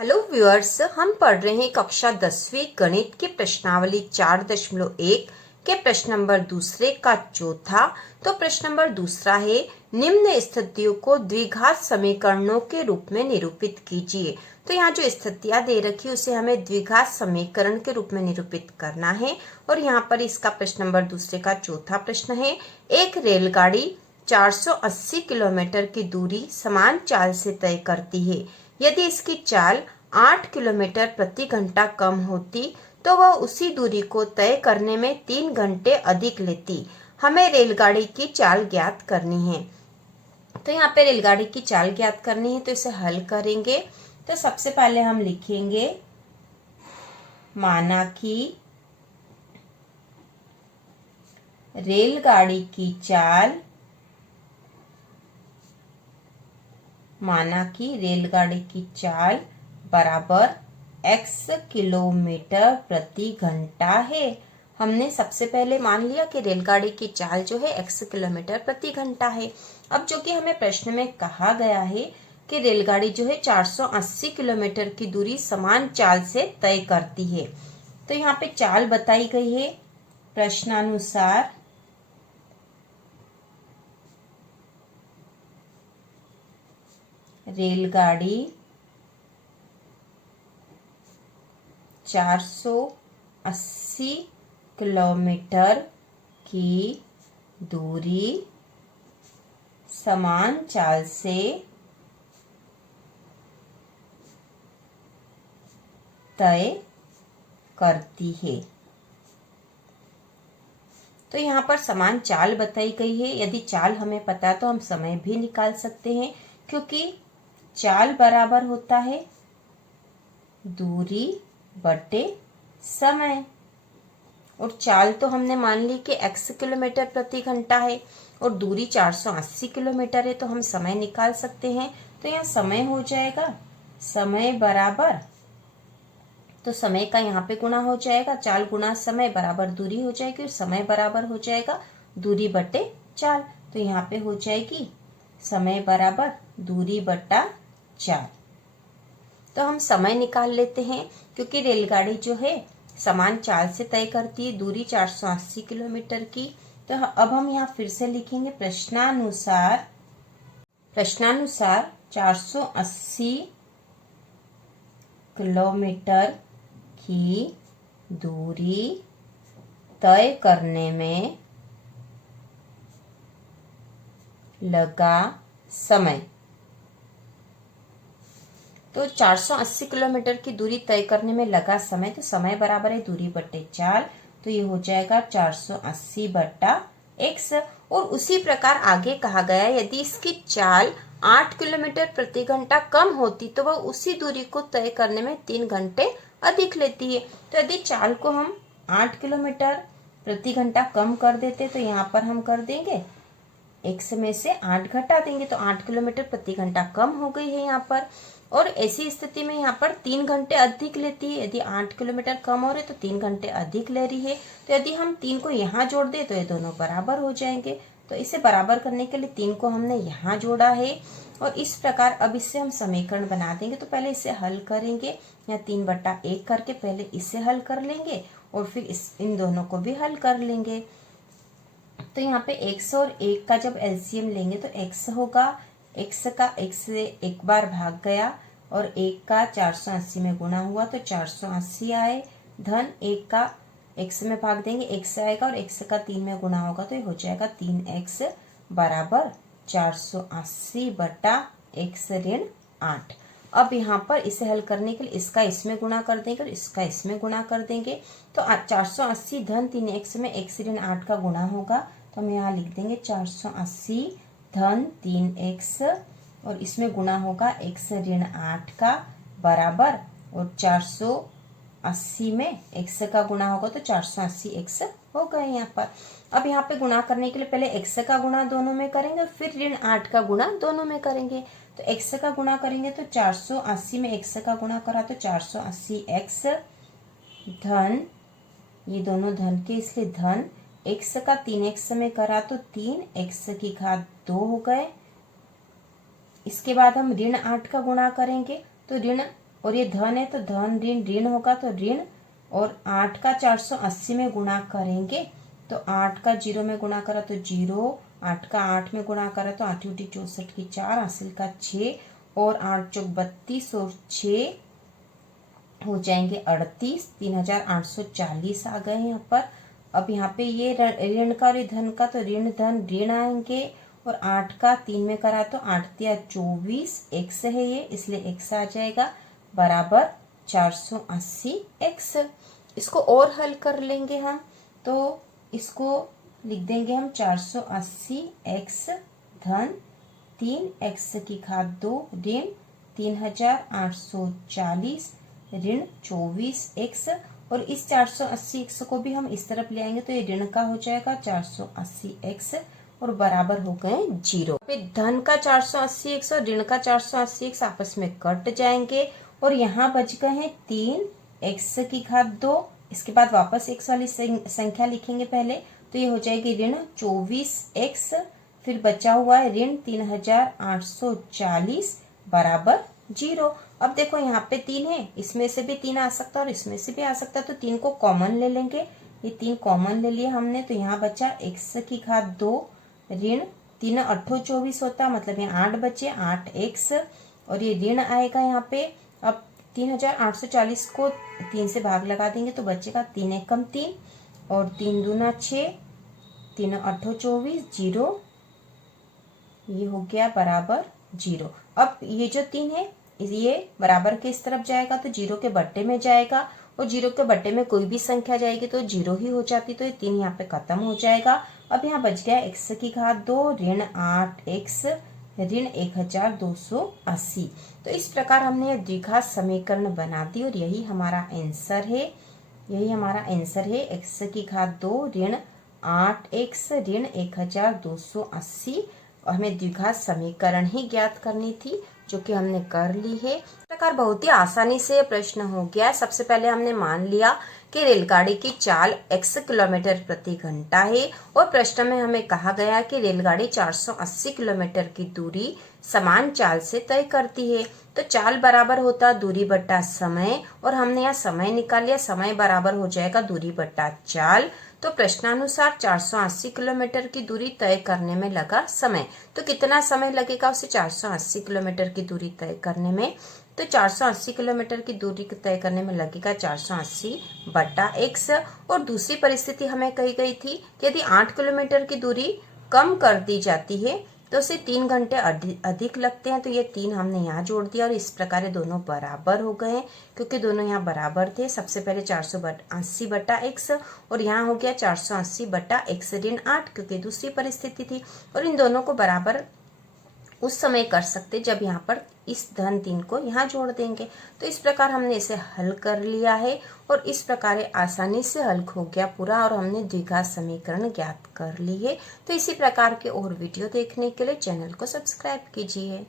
Hello viewers, हम पढ़ रहे हैं कक्षा 10वीं गणित की प्रश्नावली 4.1 के प्रश्न नंबर दूसरे का चौथा। तो प्रश्न नंबर दूसरा है, निम्न स्थितियों को द्विघात समीकरणों के रूप में निरूपित कीजिए। तो यहाँ जो स्थितियां दे रखी है उसे हमें द्विघात समीकरण के रूप में निरूपित करना है। और यहाँ पर इसका प्रश्न नंबर दूसरे का चौथा प्रश्न है, एक रेलगाड़ी 480 किलोमीटर की दूरी समान चाल से तय करती है। यदि इसकी चाल 8 किलोमीटर प्रति घंटा कम होती तो वह उसी दूरी को तय करने में 3 घंटे अधिक लेती। हमें रेलगाड़ी की चाल ज्ञात करनी है। तो यहाँ पे रेलगाड़ी की चाल ज्ञात करनी है, तो इसे हल करेंगे। तो सबसे पहले हम लिखेंगे माना कि रेलगाड़ी की चाल, माना कि रेलगाड़ी की चाल बराबर x किलोमीटर प्रति घंटा है। हमने सबसे पहले मान लिया कि रेलगाड़ी की चाल जो है x किलोमीटर प्रति घंटा है। अब जो कि हमें प्रश्न में कहा गया है कि रेलगाड़ी जो है 480 किलोमीटर की दूरी समान चाल से तय करती है। तो यहाँ पे चाल बताई गई है प्रश्नानुसार रेलगाड़ी 480 किलोमीटर की दूरी समान चाल से तय करती है। तो यहाँ पर समान चाल बताई गई है। यदि चाल हमें पता है तो हम समय भी निकाल सकते हैं, क्योंकि चाल बराबर होता है दूरी बटे समय। और चाल तो हमने मान ली कि x किलोमीटर प्रति घंटा है और दूरी 480 किलोमीटर है, तो हम समय निकाल सकते हैं। तो यहाँ समय हो जाएगा समय बराबर, तो समय का यहाँ पे गुणा हो जाएगा, चाल गुणा समय बराबर दूरी हो जाएगी, और समय बराबर हो जाएगा दूरी बटे चाल। तो यहाँ पे हो जाएगी समय बराबर दूरी बटा चाल। तो हम समय निकाल लेते हैं, क्योंकि रेलगाड़ी जो है समान चाल से तय करती है दूरी 480 किलोमीटर की। तो अब हम यहाँ फिर से लिखेंगे प्रश्नानुसार 480 किलोमीटर की दूरी तय करने में लगा समय। तो 480 किलोमीटर की दूरी तय करने में लगा समय, तो समय बराबर है दूरी बटे चाल। तो ये हो जाएगा 480 बटा x। और उसी प्रकार आगे कहा गया है, यदि इसकी चाल 8 किलोमीटर प्रति घंटा कम होती तो वह उसी दूरी को तय करने में 3 घंटे अधिक लेती है। तो यदि चाल को हम 8 किलोमीटर प्रति घंटा कम कर देते तो यहाँ पर हम कर देंगे x में से 8 घटा देंगे, तो 8 किलोमीटर प्रति घंटा कम हो गई है यहाँ पर। और ऐसी स्थिति में यहाँ पर 3 घंटे अधिक लेती है। यदि 8 किलोमीटर कम हो रहे तो 3 घंटे अधिक ले रही है। तो यदि हम 3 को यहाँ जोड़ दे तो ये दोनों बराबर हो जाएंगे। तो इसे बराबर करने के लिए 3 को हमने यहाँ जोड़ा है, और इस प्रकार अब इससे हम समीकरण बना देंगे। तो पहले इसे हल करेंगे, यहाँ 3/1 करके पहले इसे हल कर लेंगे और फिर इन दोनों को भी हल कर लेंगे। तो यहाँ पे x और 1 का जब एलसीएम लेंगे तो x होगा, x का x से एक बार भाग गया, और 1 का 480 में गुणा हुआ तो 480 आए, धन 1 का x में भाग देंगे x आएगा, और x का 3 में गुणा होगा तो ये हो जाएगा 3x बराबर 480 बटा x ऋण 8। अब यहाँ पर इसे हल करने के लिए इसका इसमें गुणा कर देंगे और इसका इसमें गुणा कर देंगे। तो 480 धन 3x में x ऋण 8 का गुणा होगा, तो हम यहाँ लिख देंगे 480 धन 3x, और इसमें गुणा होगा x ऋण 8 का बराबर, और 480 में x का गुणा होगा तो 480x हो गए यहाँ पर। अब यहाँ पे गुणा करने के लिए पहले x का गुणा दोनों में करेंगे और फिर ऋण 8 का गुणा दोनों में करेंगे। तो x का गुणा करेंगे तो 480 में x का गुणा करा तो 480x धन, ये दोनों धन के इसलिए धन, x का 3x में करा तो 3x की घात 2 हो गए। इसके बाद हम ऋण 8 का गुणा करेंगे तो ऋण और ये धन है तो धन ऋण ऋण होगा तो ऋण, और 8 का 480 में गुणा करेंगे तो 8 का 0 में गुणा करा तो 0, 8 का 8 में गुणा करा तो 8 × 64 की 4, हासिल का 6 और 8 × 32 और 6 हो जाएंगे 38, 3840 आ गए यहाँ पर। अब यहाँ पे ये ऋण का और धन का तो ऋण धन ऋण आएंगे, और 8 का 3 में करा तो 8 × 24 x है ये, इसलिए x आ जाएगा बराबर 480 x। इसको और हल कर लेंगे हम, तो इसको लिख देंगे हम 480 x धन 3x की घात 2 ऋण 3840 ऋण 24x, और इस 480x को भी हम इस तरफ ले आएंगे तो ये ऋण का हो जाएगा 480x और बराबर हो गए 0। फिर धन का 480x और ऋण का 480x आपस में कट जाएंगे, और यहाँ बच गए हैं 3x की घात 2। इसके बाद वापस x वाली संख्या लिखेंगे पहले, तो ये हो जाएगी ऋण 24x, फिर बचा हुआ है ऋण 3840 बराबर 0। अब देखो यहाँ पे 3 है, इसमें से भी 3 आ सकता है और इसमें से भी आ सकता है, तो 3 को कॉमन ले लेंगे। ये 3 कॉमन ले लिए हमने, तो यहाँ बचा x की घात 2 ऋण 3 8 24 होता, मतलब यहाँ 8 बचे 8x, और ये ऋण आएगा यहाँ पे। अब 3840 को 3 से भाग लगा देंगे तो बचेगा 3 एकम 3 और 3 दूना 6, 3 8 24 0, ये हो गया बराबर 0। अब ये जो 3 है ये बराबर के इस तरफ जाएगा तो 0 के बट्टे में जाएगा, और 0 के बट्टे में कोई भी संख्या जाएगी तो 0 ही हो जाती, तो ये 3 यहाँ पे खत्म हो जाएगा। अब यहाँ बच गया x की घात 2 ऋण 8x ऋण 1280। तो इस प्रकार हमने द्विघात समीकरण बना दी, और यही हमारा आंसर है, यही हमारा आंसर है x की घात 2 ऋण 8x ऋण 1280। और हमें द्विघात समीकरण ही ज्ञात करनी थी, जो कि हमने कर ली है। इस प्रकार बहुत ही आसानी से ये प्रश्न हो गया। सबसे पहले हमने मान लिया कि रेलगाड़ी की चाल x किलोमीटर प्रति घंटा है, और प्रश्न में हमें कहा गया कि रेलगाड़ी 480 किलोमीटर की दूरी समान चाल से तय करती है। तो चाल बराबर होता दूरी बट्टा समय, और हमने यहाँ समय निकाल लिया, समय बराबर हो जाएगा दूरी बट्टा चाल। तो प्रश्नानुसार 480 किलोमीटर की दूरी तय करने में लगा समय, तो कितना समय लगेगा उसे 480 किलोमीटर की दूरी तय करने में? तो 480 किलोमीटर की दूरी तय करने में लगेगा 480 बटा x। और दूसरी परिस्थिति हमें कही गई थी कि यदि 8 किलोमीटर की दूरी कम कर दी जाती है तो उसे 3 घंटे अधिक लगते हैं, तो ये 3 हमने यहाँ जोड़ दिया, और इस प्रकार दोनों बराबर हो गए क्योंकि दोनों यहाँ बराबर थे। सबसे पहले 480 बटा x, और यहाँ हो गया 480 बटा x ऋण 8 क्योंकि दूसरी परिस्थिति थी, और इन दोनों को बराबर उस समय कर सकते जब यहाँ पर इस धन 3 को यहाँ जोड़ देंगे। तो इस प्रकार हमने इसे हल कर लिया है, और इस प्रकार आसानी से हल हो गया पूरा, और हमने द्विघात समीकरण ज्ञात कर ली है। तो इसी प्रकार के और वीडियो देखने के लिए चैनल को सब्सक्राइब कीजिए।